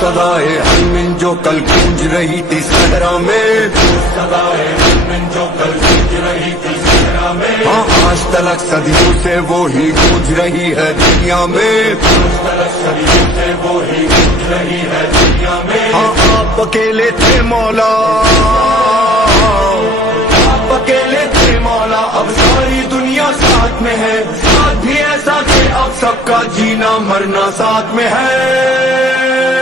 सदाए हरमिन जो कल गूंज रही थी सहरा में, सदाए हरमिन जो कल गूंज रही थी सहरा में। हाँ आज तलक सदियों से वो ही गूंज रही है दुनिया में, आज तलक सदियों से वो ही गूंज रही है दुनिया में। हाँ आप अकेले थे मौला, आप अकेले थे मौला, अब सारी दुनिया साथ में है। साथ भी ऐसा कि अब सबका जीना मरना साथ में है।